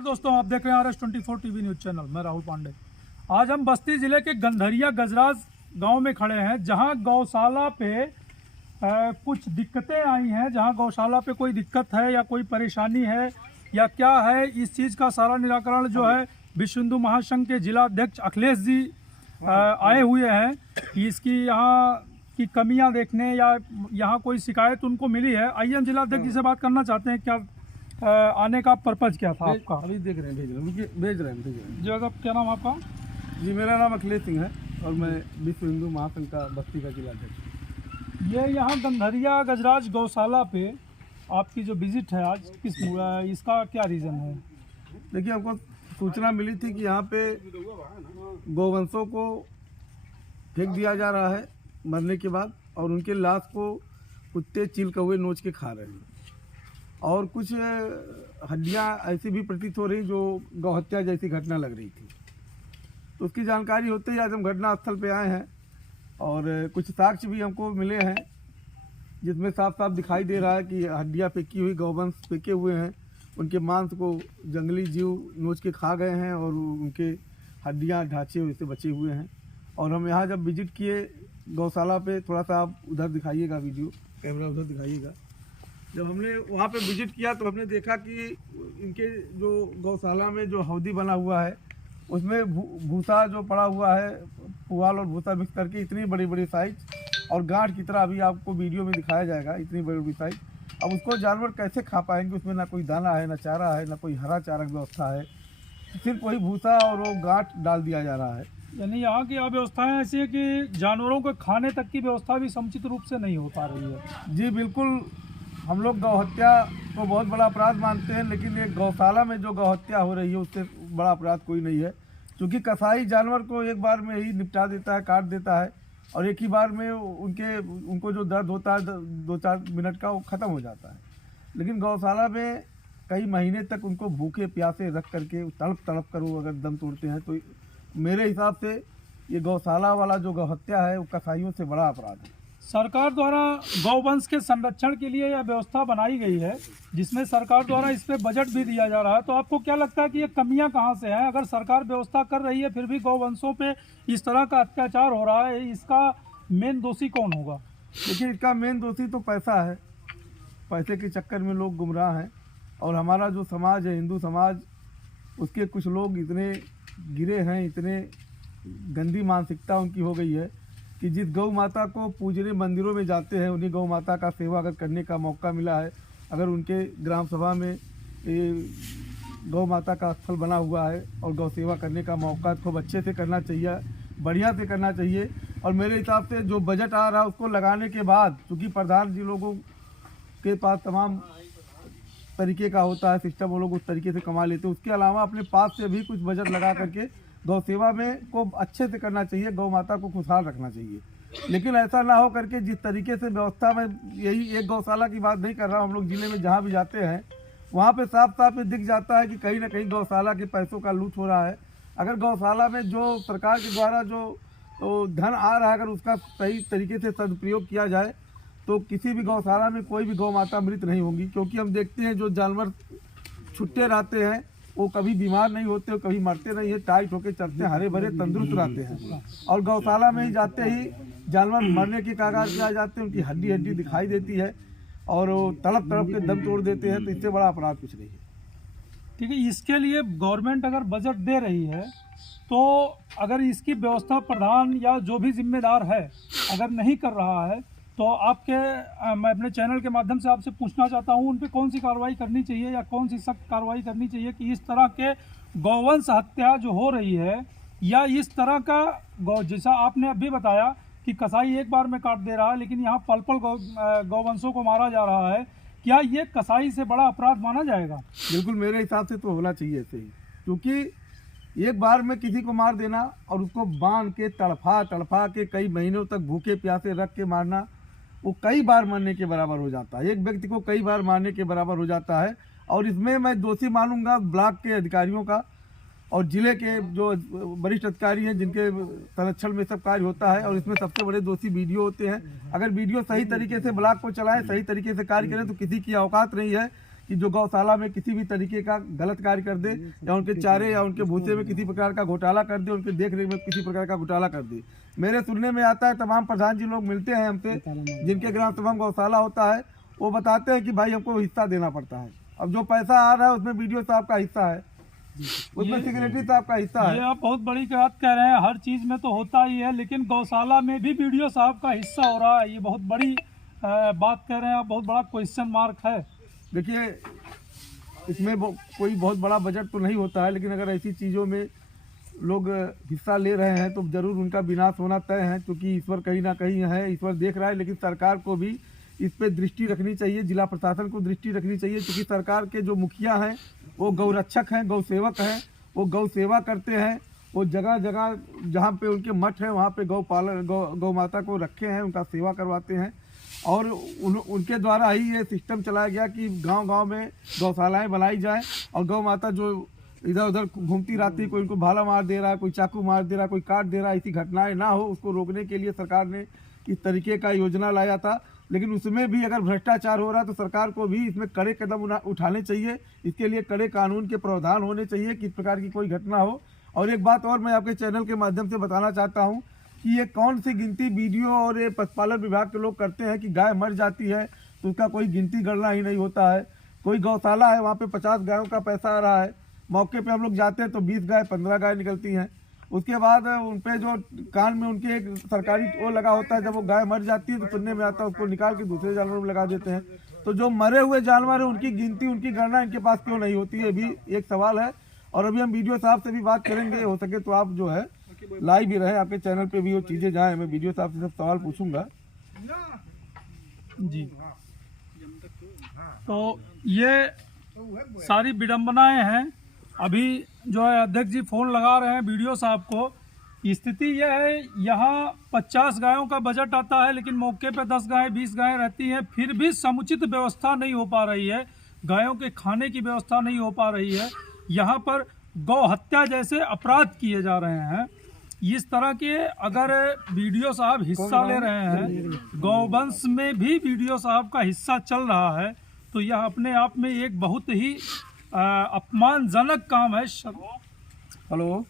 नमस्कार दोस्तों, आप देख रहे हैं RS24 टीवी न्यूज चैनल। मैं राहुल पांडे। आज हम बस्ती जिले के गंधरिया गजराज गांव में खड़े हैं, जहां गौशाला पे कुछ दिक्कतें आई हैं। जहां गौशाला पे कोई दिक्कत है या कोई परेशानी है या क्या है, इस चीज़ का सारा निराकरण जो है विश्व हिंदू महासंघ के जिला अध्यक्ष अखिलेश जी आए हुए हैं कि इसकी यहाँ की कमियां देखने या यहाँ कोई शिकायत उनको मिली है। आइए हम जिला अध्यक्ष जी से बात करना चाहते हैं। क्या आने का पर्पज क्या था आपका? अभी देख रहे हैं, भेज रहे हैं। जी साहब, क्या नाम आपका? जी, मेरा नाम अखिलेश सिंह है और मैं विश्व हिंदू महासंघ का बस्ती का जिला अध्यक्ष। ये यहाँ गंधरिया गजराज गौशाला पे आपकी जो विजिट है आज, इसका क्या रीज़न है? देखिए, हमको सूचना मिली थी कि यहाँ पे गौवंशों को फेंक दिया जा रहा है मरने के बाद, और उनके लाश को कुत्ते चील कौवे नोच के खा रहे हैं, और कुछ हड्डियाँ ऐसी भी प्रतीत हो रही जो गौहत्या जैसी घटना लग रही थी। तो उसकी जानकारी होते ही आज हम घटनास्थल पे आए हैं, और कुछ साक्ष्य भी हमको मिले हैं जिसमें साफ साफ दिखाई दे रहा है कि हड्डियाँ फेंकी हुई, गौवंश फेंके हुए हैं, उनके मांस को जंगली जीव नोच के खा गए हैं, और उनके हड्डियाँ ढांचे हुए से बचे हुए हैं। और हम यहाँ जब विजिट किए गौशाला पे, थोड़ा सा आप उधर दिखाइएगा, वीडियो कैमरा उधर दिखाइएगा। जब हमने वहाँ पे विजिट किया तो हमने देखा कि इनके जो गौशाला में जो हौदी बना हुआ है उसमें भूसा जो पड़ा हुआ है, पुआल और भूसा मिक्स करके इतनी बड़ी बड़ी साइज, और गांठ की तरह, अभी आपको वीडियो में दिखाया जाएगा, इतनी बड़ी बड़ी साइज। अब उसको जानवर कैसे खा पाएंगे? उसमें ना कोई दाना है, ना चारा है, ना कोई हरा चारा की व्यवस्था है, सिर्फ वही भूसा और वो गांठ डाल दिया जा रहा है। यानी यहाँ की व्यवस्थाएं ऐसी है कि जानवरों को खाने तक की व्यवस्था भी समुचित रूप से नहीं हो पा रही है। जी बिल्कुल, हम लोग गौहत्या को बहुत बड़ा अपराध मानते हैं, लेकिन एक गौशाला में जो गौहत्या हो रही है उससे बड़ा अपराध कोई नहीं है, क्योंकि कसाई जानवर को एक बार में ही निपटा देता है, काट देता है, और एक ही बार में उनको जो दर्द होता है 2-4 मिनट का, वो ख़त्म हो जाता है। लेकिन गौशाला में कई महीने तक उनको भूखे प्यासे रख करके तड़प तड़प कर वो अगर दम तोड़ते हैं, तो मेरे हिसाब से ये गौशाला वाला जो गौहत्या है वो कसाईयों से बड़ा अपराध है। सरकार द्वारा गौवंश के संरक्षण के लिए यह व्यवस्था बनाई गई है, जिसमें सरकार द्वारा इस पे बजट भी दिया जा रहा है। तो आपको क्या लगता है कि ये कमियां कहां से हैं? अगर सरकार व्यवस्था कर रही है फिर भी गौवंशों पे इस तरह का अत्याचार हो रहा है, इसका मेन दोषी कौन होगा? देखिए, इसका मेन दोषी तो पैसा है। पैसे के चक्कर में लोग गुमराह हैं, और हमारा जो समाज है, हिंदू समाज, उसके कुछ लोग इतने गिरे हैं, इतने गंदी मानसिकता उनकी हो गई है कि जिस गौ माता को पूजने मंदिरों में जाते हैं, उन्हीं गौ माता का सेवा अगर करने का मौका मिला है, अगर उनके ग्राम सभा में गौ माता का स्थल बना हुआ है और गौ सेवा करने का मौका खूब अच्छे से करना चाहिए, बढ़िया से करना चाहिए। और मेरे हिसाब से जो बजट आ रहा है उसको लगाने के बाद, चूँकि प्रधान जी लोगों के पास तमाम तरीके का होता है सिस्टम, वो लोग उस तरीके से कमा लेते हैं, उसके अलावा अपने पास से भी कुछ बजट लगा करके गौ सेवा में को अच्छे से करना चाहिए, गौ माता को खुशहाल रखना चाहिए। लेकिन ऐसा ना हो करके जिस तरीके से व्यवस्था में, यही एक गौशाला की बात नहीं कर रहा हूँ, हम लोग ज़िले में जहाँ भी जाते हैं वहाँ पे साफ साफ ये दिख जाता है कि कहीं ना कहीं गौशाला के पैसों का लूट हो रहा है। अगर गौशाला में जो सरकार के द्वारा जो धन आ रहा है, अगर उसका सही तरीके से सदुपयोग किया जाए तो किसी भी गौशाला में कोई भी गौ माता मृत नहीं होगी। क्योंकि हम देखते हैं जो जानवर छुट्टे रहते हैं वो कभी बीमार नहीं होते, कभी मरते नहीं है, टाइट होके चलते हैं, हरे भरे तंदुरुस्त रहते हैं। और गौशाला में ही जाते ही जानवर मरने के कागार पे आ जाते हैं, उनकी हड्डी हड्डी दिखाई देती है और वो तड़प तड़प के दम तोड़ देते हैं। तो इससे बड़ा अपराध कुछ नहीं है। ठीक है, इसके लिए गवर्नमेंट अगर बजट दे रही है तो अगर इसकी व्यवस्था प्रधान या जो भी जिम्मेदार है अगर नहीं कर रहा है, तो मैं अपने चैनल के माध्यम से आपसे पूछना चाहता हूं, उन पे कौन सी कार्रवाई करनी चाहिए या कौन सी सख्त कार्रवाई करनी चाहिए कि इस तरह के गौवंश हत्या जो हो रही है, या इस तरह का जैसा आपने अभी बताया कि कसाई एक बार में काट दे रहा है, लेकिन यहाँ पल पल गौवंशों को मारा जा रहा है, क्या ये कसाई से बड़ा अपराध माना जाएगा? बिल्कुल, मेरे हिसाब से तो होना चाहिए ऐसे ही, क्योंकि एक बार में किसी को मार देना और उसको बांध के तड़फा के कई महीनों तक भूखे प्यासे रख के मारना, वो कई बार मरने के बराबर हो जाता है। एक व्यक्ति को कई बार मारने के बराबर हो जाता है। और इसमें मैं दोषी मानूंगा ब्लॉक के अधिकारियों का और जिले के जो वरिष्ठ अधिकारी हैं जिनके संरक्षण में सब कार्य होता है। और इसमें सबसे बड़े दोषी वीडियो होते हैं। अगर वीडियो सही तरीके से ब्लॉक को चलाएं, सही तरीके से कार्य करें, तो किसी की औकात नहीं है कि जो गौशाला में किसी भी तरीके का गलत कार्य कर दे या उनके चारे या उनके भूसे में किसी प्रकार का घोटाला कर दे, उनके देख रेख में किसी प्रकार का घोटाला कर दे। मेरे सुनने में आता है, तमाम प्रधान जी लोग मिलते हैं हमसे, जिनके ग्राम सभा में गौशाला होता है, वो बताते हैं कि भाई हमको हिस्सा देना पड़ता है। अब जो पैसा आ रहा है उसमें वीडियो साहब का हिस्सा है, उसमें सेक्रेटरी साहब का हिस्सा है। ये आप बहुत बड़ी बात कह रहे हैं, हर चीज में तो होता ही है, लेकिन गौशाला में भी वीडियो साहब का हिस्सा हो रहा है, ये बहुत बड़ी बात कह रहे हैं आप, बहुत बड़ा क्वेश्चन मार्क है। देखिए, इसमें कोई बहुत बड़ा बजट तो नहीं होता है, लेकिन अगर ऐसी चीज़ों में लोग हिस्सा ले रहे हैं तो जरूर उनका विनाश होना तय है, क्योंकि ईश्वर कहीं ना कहीं है, ईश्वर देख रहा है। लेकिन सरकार को भी इस पे दृष्टि रखनी चाहिए, जिला प्रशासन को दृष्टि रखनी चाहिए, क्योंकि सरकार के जो मुखिया हैं वो गौरक्षक हैं, गौ सेवक हैं, वो गौ सेवा करते हैं। वो जगह जगह जहाँ पे उनके मठ हैं वहाँ पे गौ माता को रखे हैं, उनका सेवा करवाते हैं। और उनके द्वारा ही ये सिस्टम चलाया गया कि गांव-गांव में गौशालाएं बनाई जाए, और गौ माता जो इधर उधर घूमती रहती, कोई उनको भाला मार दे रहा है, कोई चाकू मार दे रहा है, कोई काट दे रहा है, ऐसी घटनाएं ना हो, उसको रोकने के लिए सरकार ने इस तरीके का योजना लाया था। लेकिन उसमें भी अगर भ्रष्टाचार हो रहा है तो सरकार को भी इसमें कड़े कदम उठाने चाहिए, इसके लिए कड़े कानून के प्रावधान होने चाहिए कि इस प्रकार की कोई घटना हो। और एक बात और मैं आपके चैनल के माध्यम से बताना चाहता हूँ कि ये कौन सी गिनती वीडियो और ये पशुपालन विभाग के लोग करते हैं कि गाय मर जाती है तो उसका कोई गिनती गणना ही नहीं होता है। कोई गौशाला है, वहाँ पे 50 गायों का पैसा आ रहा है, मौके पे हम लोग जाते हैं तो 20 गाय 15 गाय निकलती हैं। उसके बाद उन पे जो कान में उनके एक सरकारी वो लगा होता है, जब वो गाय मर जाती है तो सुनने में आता है उसको निकाल के दूसरे जानवरों में लगा देते हैं। तो जो मरे हुए जानवर हैं उनकी गिनती, उनकी गणना इनके पास क्यों नहीं होती है, भी एक सवाल है। और अभी हम वीडियो साहब से भी बात करेंगे, हो सके तो आप जो है लाइव भी रहे, आपके चैनल पे भी वो चीज़ें जाएँ। मैं वीडियो साहब से सब सवाल पूछूंगा जी। तो ये सारी विडंबनाएं हैं। अभी जो है अध्यक्ष जी फोन लगा रहे हैं वीडियो साहब को। स्थिति यह है, यहाँ 50 गायों का बजट आता है, लेकिन मौके पे 10 गायें 20 गायें रहती हैं, फिर भी समुचित व्यवस्था नहीं हो पा रही है, गायों के खाने की व्यवस्था नहीं हो पा रही है। यहाँ पर गौ हत्या जैसे अपराध किए जा रहे हैं। इस तरह के अगर वीडियो साहब हिस्सा ले रहे हैं, गौवंश में भी वीडियो साहब का हिस्सा चल रहा है, तो यह अपने आप में एक बहुत ही अपमानजनक काम है। हेलो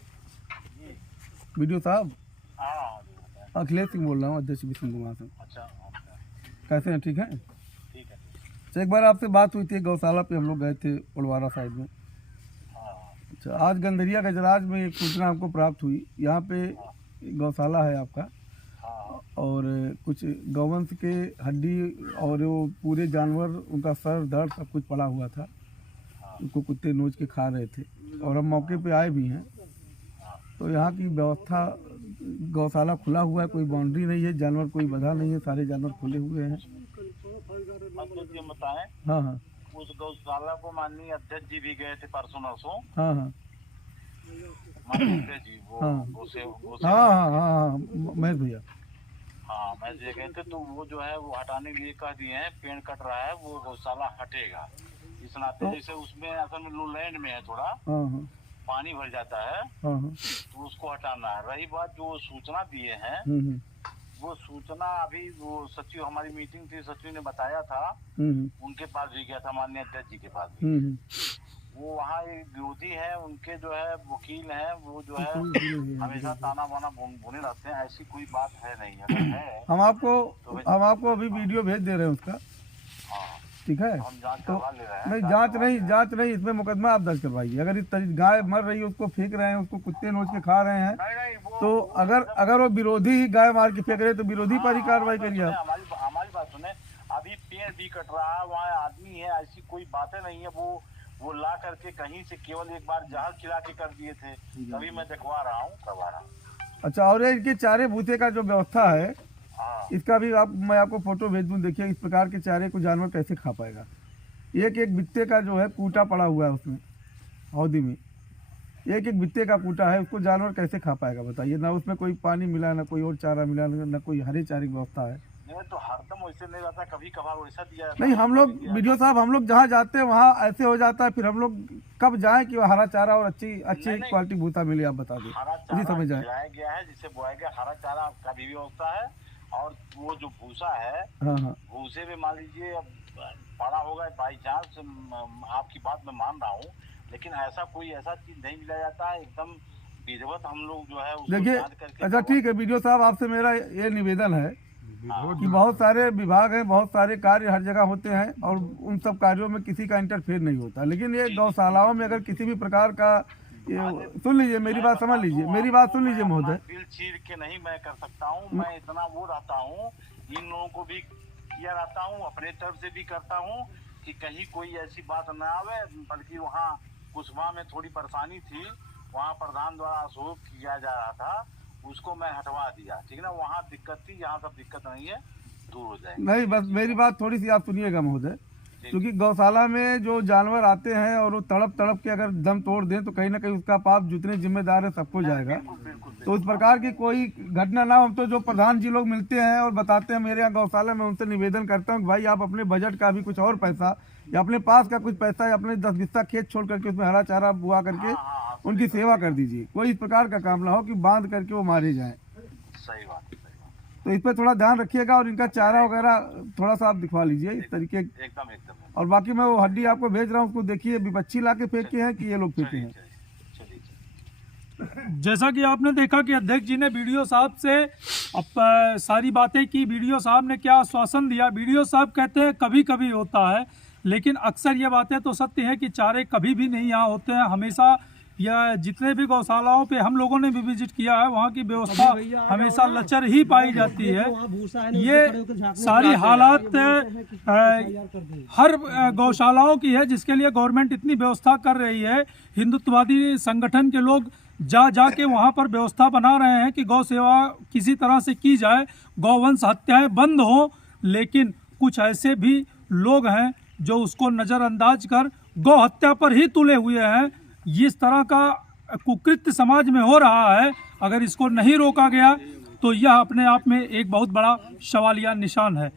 वीडियो साहब, अखिलेश सिंह बोल रहा हूँ, अध्यक्ष विष्णु कुमार से। अच्छा, कैसे हैं? ठीक है। ठीक है। अच्छा, एक बार आपसे बात हुई थी, गौशाला पे हम लोग गए थे उड़वारा साइड में। अच्छा, आज गंदरिया गजराज में एक सूचना हमको प्राप्त हुई, यहाँ पे गौशाला है आपका, और कुछ गौवंश के हड्डी और वो पूरे जानवर, उनका सर धड़ सब कुछ पड़ा हुआ था, उनको कुत्ते नोच के खा रहे थे। और हम मौके पे आए भी हैं, तो यहाँ की व्यवस्था, गौशाला खुला हुआ है, कोई बाउंड्री नहीं है, जानवर कोई बंधा नहीं है, सारे जानवर खुले हुए हैं। ये बताएं, हाँ हाँ, उस गौशाला को माननीय अध्यक्ष जी भी गए थे परसों नरसों। हाँ हाँ माननीय अध्यक्ष जी वो हाँ हाँ हाँ हाँ महेश भैया, हाँ मैं जे गए थे, तो वो जो है वो हटाने के लिए कह दिए हैं, पेड़ कट रहा है, वो गौशाला हटेगा। इस नाते जैसे उसमें असल में लो लैंड में है, थोड़ा हाँ हाँ पानी भर जाता है, हाँ हाँ, तो उसको हटाना है। रही बात जो सूचना दिए हैं, वो सूचना अभी वो सचिव, हमारी मीटिंग थी, सचिव ने बताया था, उनके पास भी गया था, माननीय अध्यक्ष जी के पास भी। वो वहाँ एक विरोधी है, उनके जो है वकील हैं, वो जो है हमेशा ताना बाना बुने रहते हैं। ऐसी कोई बात है नहीं, अगर है हम आपको अभी वीडियो भेज दे रहे हैं उसका। हाँ, ठीक है, हम जांच तो करवा ले रहे हैं। नहीं जांच नहीं, इसमें मुकदमा आप दर्ज करवाइए। अगर इस तरीके गाय मर रही है, उसको फेंक रहे हैं, उसको कुत्ते नोच के खा रहे हैं, नहीं, तो अगर वो विरोधी ही गाय मार के फेंक रहे तो विरोधी पर ही कार्रवाई करिए आप। हमारी बात सुने, अभी पेड़ भी कट रहा है, वहाँ आदमी है, ऐसी कोई बातें नहीं है। वो ला करके कहीं से केवल एक बार जहर खिला के कर दिए थे, तभी मैं दिखवा रहा हूँ, करवा रहा हूँ। अच्छा, और इनके चारे भूसे का जो व्यवस्था है, हाँ, इसका भी मैं आपको फोटो भेज दूँ। देखिए इस प्रकार के चारे को जानवर कैसे खा पाएगा। एक बित्ते का जो है कूटा पड़ा हुआ है उसमें, हौदी में एक बित्ते का कूटा है, उसको जानवर कैसे खा पाएगा बताइए। ना उसमें कोई पानी मिला, ना कोई और चारा मिला, ना कोई हरे चारे की व्यवस्था है। नहीं तो हरदम वैसे नहीं रहता, कभी कभार वैसा दिया जाता नहीं, हम लोग वीडियो साहब, हम लोग जहाँ जाते हैं वहाँ ऐसे हो जाता है, फिर हम लोग कब जाएं कि हरा चारा और अच्छी क्वालिटी भूसा मिले, आप बता दें, हरा इसी चारा समय जाए। खिलाया गया है, जिसे बोया गया हरा चारा का भी व्यवस्था है। और वो जो भूसा है, हाँ हाँ भूसे में मान लीजिए अब पड़ा होगा बाई चांस, आपकी बात मैं मान रहा हूँ, लेकिन ऐसा चीज नहीं मिला जाता है। एकदम विधिवत हम लोग जो है उसको देखिए, जांच करके। अच्छा ठीक है वीडियो साहब, आपसे मेरा ये निवेदन है कि बहुत सारे विभाग हैं, बहुत सारे कार्य हर जगह होते हैं और उन सब कार्यों में किसी का इंटरफेयर नहीं होता, लेकिन ये गौशालाओं में अगर किसी भी प्रकार का सुन लीजिए मेरी बात, समझ लीजिए मेरी बात, सुन लीजिए महोदय। दिल चीर के नहीं मैं कर सकता हूँ, मैं इतना वो रहता हूँ, इन लोगों को भी किया रहता हूँ, अपने तरफ से भी करता हूँ कि कहीं कोई ऐसी बात न आवे। बल्कि वहाँ कुशवा में थोड़ी परेशानी थी, वहाँ प्रधान द्वारा अशोक किया जा रहा था, उसको मैं हटवा दिया, ठीक है ना। वहाँ दिक्कत थी, यहाँ सब दिक्कत नहीं है, दूर हो जाएगी। नहीं, बस मेरी बात थोड़ी सी आप सुनिएगा महोदय, क्योंकि गौशाला में जो जानवर आते हैं और वो तड़प तड़प के अगर दम तोड़ दें तो कहीं ना कहीं उसका पाप जितने जिम्मेदार है सबको जाएगा। तो इस प्रकार की कोई घटना ना हो। तो जो प्रधान जी लोग मिलते हैं और बताते हैं मेरे यहाँ गौशाला में, उनसे निवेदन करता हूँ कि भाई आप अपने बजट का भी कुछ और पैसा या अपने पास का कुछ पैसा या अपने 10 बिस्सा खेत छोड़ करके उसमें हरा चारा बुआ करके उनकी सेवा कर दीजिए। कोई इस प्रकार का काम ना हो कि बांध करके वो मारे जाएं। सही बात। तो इस पर थोड़ा ध्यान रखिएगा और इनका चारा वगैरह थोड़ा सा आप दिखवा लीजिए इस तरीके। एकदम। और बाकी मैं वो हड्डी आपको भेज रहा हूँ, उसको देखिए विपक्षी ला के फेंके हैं कि ये लोग फेंके हैं। जैसा कि आपने देखा कि अध्यक्ष जी ने वीडियो साहब से सारी बातें की। वीडियो साहब ने क्या आश्वासन दिया? वीडियो साहब कहते हैं कभी कभी होता है, लेकिन अक्सर ये बातें तो सत्य है कि चारे कभी भी नहीं यहाँ होते हैं। हमेशा या जितने भी गौशालाओं पे हम लोगों ने भी विजिट किया है, वहाँ की व्यवस्था हमेशा लचर ही पाई जाती है। ये सारी हालात हर गौशालाओं की है, जिसके लिए गवर्नमेंट इतनी व्यवस्था कर रही है। हिंदुत्ववादी संगठन के लोग जा के वहाँ पर व्यवस्था बना रहे हैं कि गौ सेवा किसी तरह से की जाए, गौवंश हत्याएं बंद हो। लेकिन कुछ ऐसे भी लोग हैं जो उसको नज़रअंदाज कर गौ हत्या पर ही तुले हुए हैं। इस तरह का कुकृत्य समाज में हो रहा है। अगर इसको नहीं रोका गया तो यह अपने आप में एक बहुत बड़ा सवालिया निशान है।